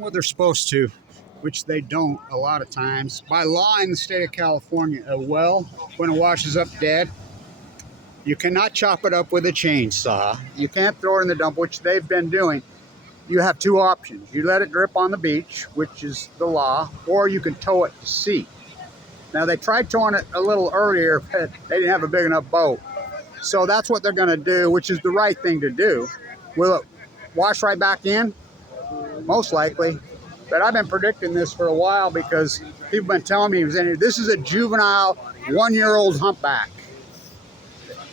what they're supposed to, which they don't a lot of times. By law in the state of California, a well, when it washes up dead, you cannot chop it up with a chainsaw. You can't throw it in the dump, which they've been doing. You have two options. You let it drip on the beach, which is the law, or you can tow it to sea. Now, they tried towing it a little earlier, but they didn't have a big enough boat. So that's what they're going to do, which is the right thing to do. Will it wash right back in? Most likely. But I've been predicting this for a while because people have been telling me he was in here. This is a juvenile 1-year-old humpback.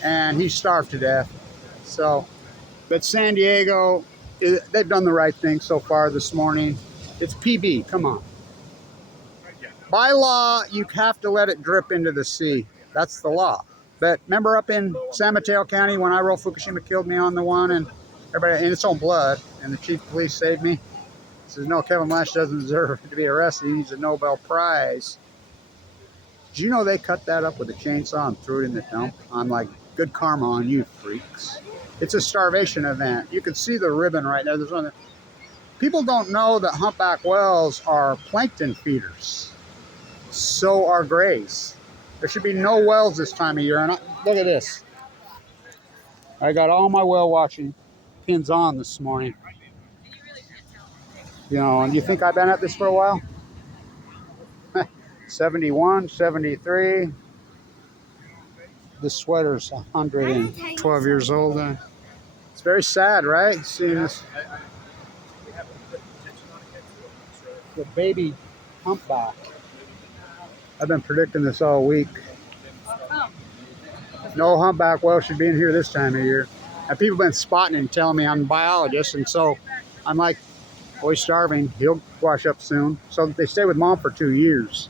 And he's starved to death. So, but San Diego, they've done the right thing so far this morning. It's PB, come on. By law, you have to let it drip into the sea. That's the law. But remember up in San Mateo County when Iro Fukushima killed me on the one and everybody in its own blood and the chief of police saved me? He says, no, Kevin Blanch doesn't deserve to be arrested. He needs a Nobel Prize. Did you know they cut that up with a chainsaw and threw it in the dump? I'm like, good karma on you freaks. It's a starvation event. You can see the ribbon right there. There's one there. People don't know that humpback whales are plankton feeders. So are grays. There should be no whales this time of year. And look at this. I got all my whale watching pins on this morning. You know, and you think I've been at this for a while? 71, 73. This sweater's 112 years old. It's very sad, right? Seeing this. The baby humpback. I've been predicting this all week. No humpback whale should be in here this time of year. And people have been spotting it and telling me I'm a biologist, and so I'm like, boy's starving. He'll wash up soon. So they stay with mom for 2 years.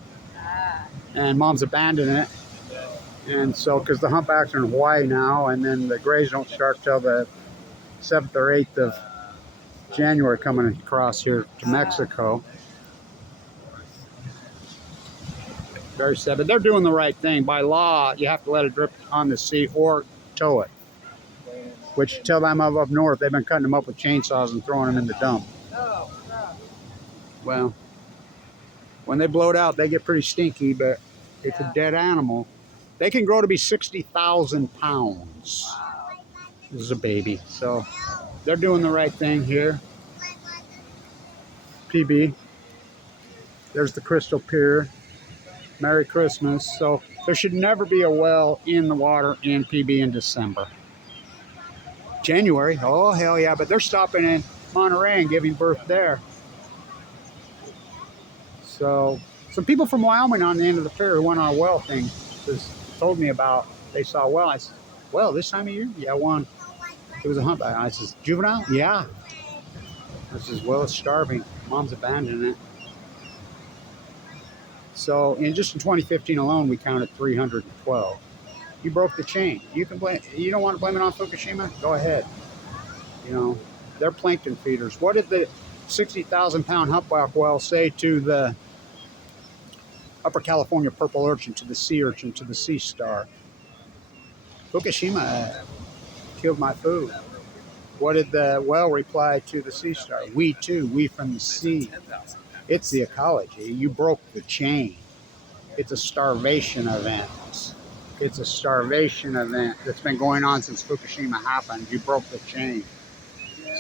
And mom's abandoning it. And so, because the humpbacks are in Hawaii now, and then the grays don't start till the 7th or 8th of January coming across here to Mexico. Very sad, but they're doing the right thing. By law, you have to let it drip on the sea or tow it. Which, till them up north, they've been cutting them up with chainsaws and throwing them in the dump. Well, when they blow it out, they get pretty stinky, but it's a dead animal. They can grow to be 60,000 pounds. This is a baby, so they're doing the right thing here. PB. There's the Crystal Pier. Merry Christmas. So there should never be a well in the water in PB in December. January, oh hell yeah, but they're stopping in Monterey and giving birth there. So some people from Wyoming on the end of the pier who went on a well thing just told me about, they saw a well. I said, well, this time of year? Yeah, one. It was a humpback. I said, juvenile? Yeah. I said, well, it's starving. Mom's abandoning it. So just in 2015 alone, we counted 312. You broke the chain. You can blame. You don't want to blame it on Fukushima? Go ahead. You know, they're plankton feeders. What did the 60,000-pound humpback whale say to the Upper California purple urchin, to the sea urchin, to the sea star? Fukushima killed my food. What did the whale reply to the sea star? We too, we from the sea. It's the ecology. You broke the chain. It's a starvation event. It's a starvation event that's been going on since Fukushima happened. You broke the chain.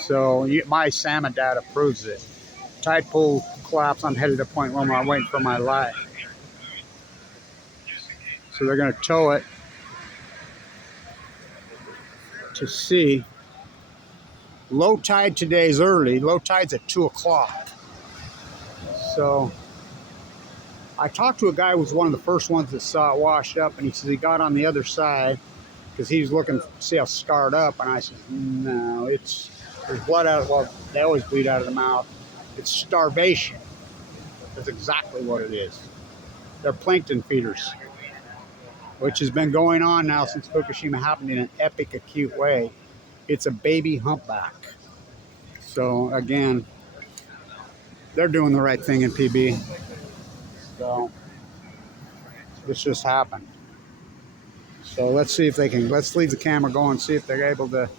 So my salmon data proves it. Tide pool collapse. I'm headed to Point Loma. I'm waiting for my life. So they're going to tow it to sea. Low tide today is early. Low tide's at 2 o'clock. So I talked to a guy who was one of the first ones that saw it washed up, and he says he got on the other side because he was looking to see how scarred up. And I said, no, there's blood out of, well, they always bleed out of the mouth. It's starvation. That's exactly what it is. They're plankton feeders, which has been going on now since Fukushima happened in an epic, acute way. It's a baby humpback. So again, they're doing the right thing in PB. So this just happened. So let's see if they can, let's leave the camera going, see if they're able to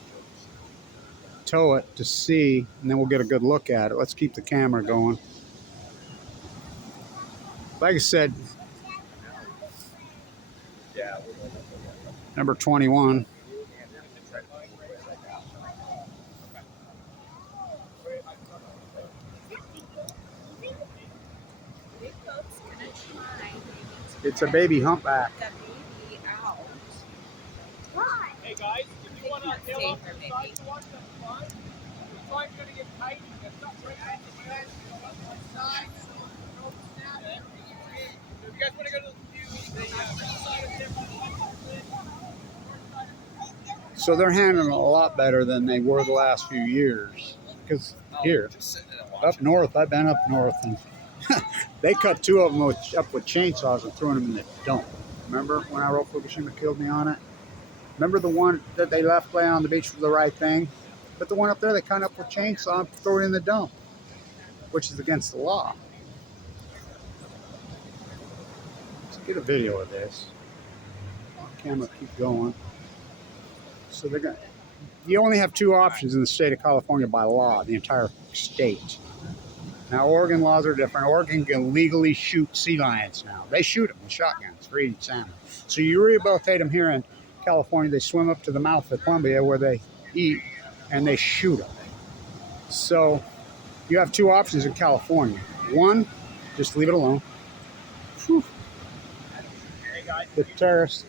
tow it to see, and then we'll get a good look at it. Let's keep the camera going. Like I said, number 21. It's a baby humpback. Hey guys, if you want to tail off the side to watch that fun, the side's going to get tight. It's not right at the edge. So if you guys want to go to the side of the So they're handling it a lot better than they were the last few years. Because here, up north, I've been up north, and they cut two of them up with chainsaws and threw them in the dump. Remember when our old Fukushima killed me on it? Remember the one that they left laying on the beach for the right thing? But the one up there, they cut up with chainsaw and throw it in the dump, which is against the law. Let's get a video of this. Camera, keep going. So they're going. You only have two options in the state of California by law, the entire state. Now, Oregon laws are different. Oregon can legally shoot sea lions now. They shoot them with shotguns for eating salmon. So you rehabilitate them here in California. They swim up to the mouth of Columbia where they eat, and they shoot them. So you have two options in California. One, just leave it alone. Whew. The Taurus.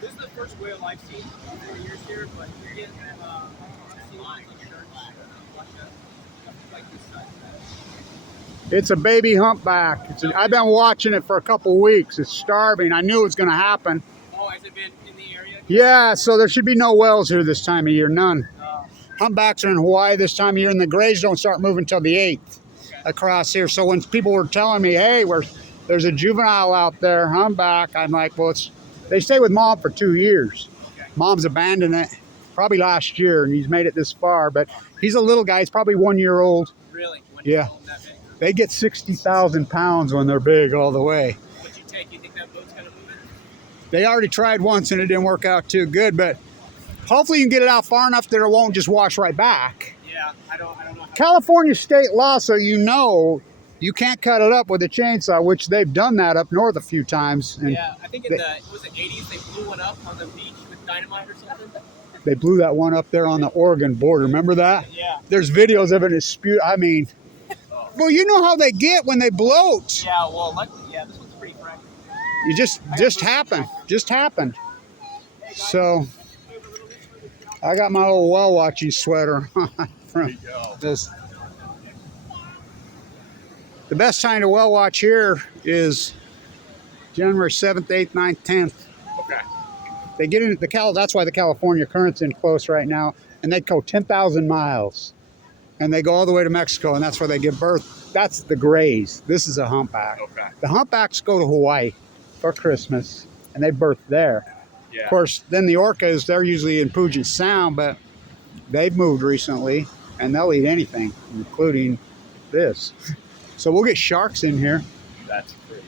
This is the first whale I've seen in 4 years here, but you're getting sea lions on shirts, Russia, stuff like this size. It's a baby humpback. I've been watching it for a couple weeks. It's starving. I knew it was going to happen. Oh, has it been in the area? Yeah, so there should be no whales here this time of year, none. Humpbacks are in Hawaii this time of year, and the grays don't start moving until the 8th across here. So when people were telling me, hey, there's a juvenile out there, humpback, I'm like, well, they stay with mom for 2 years. Okay. Mom's abandoned it probably last year, and he's made it this far. But he's a little guy. He's probably 1 year old. Really? Yeah. They get 60,000 pounds when they're big all the way. What'd you take? You think that boat's going to move it? They already tried once, and it didn't work out too good. But hopefully you can get it out far enough that it won't just wash right back. Yeah, I don't know. California state law, so you know you can't cut it up with a chainsaw, which they've done that up north a few times. And yeah, I think in the 80s they blew one up on the beach with dynamite or something. they blew that one up there on the Oregon border. Remember that? Yeah. There's videos of it. I mean, well, you know how they get when they bloat. Yeah, well, luckily, yeah, this one's pretty fresh. You just happened. Just happened. So I got my old whale watching sweater from this. The best time to whale watch here is January 7th, 8th, 9th, 10th. Okay. They get into that's why the California current's in close right now, and they go 10,000 miles. And they go all the way to Mexico, and that's where they give birth. That's the grays. This is a humpback. Okay. The humpbacks go to Hawaii for Christmas, and they birth there. Yeah. Of course, then the orcas, they're usually in Puget Sound, but they've moved recently, and they'll eat anything, including this. So we'll get sharks in here. That's crazy.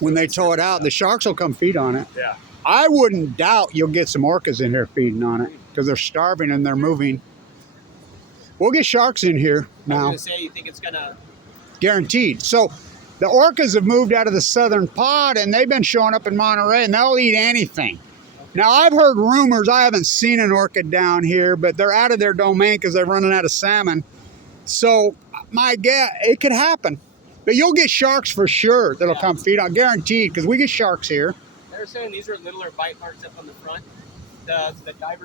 When they tow it out, the sharks will come feed on it. Yeah. I wouldn't doubt you'll get some orcas in here feeding on it, because they're starving and they're moving. We'll get sharks in here now. I was going to say, you think it's going to... Guaranteed. So the orcas have moved out of the southern pod, and they've been showing up in Monterey, and they'll eat anything. Now, I've heard rumors. I haven't seen an orca down here, but they're out of their domain because they're running out of salmon. So my guess, it could happen. But you'll get sharks for sure that'll come feed on, guaranteed, because we get sharks here. They're saying these are littler bite marks up on the front. The diver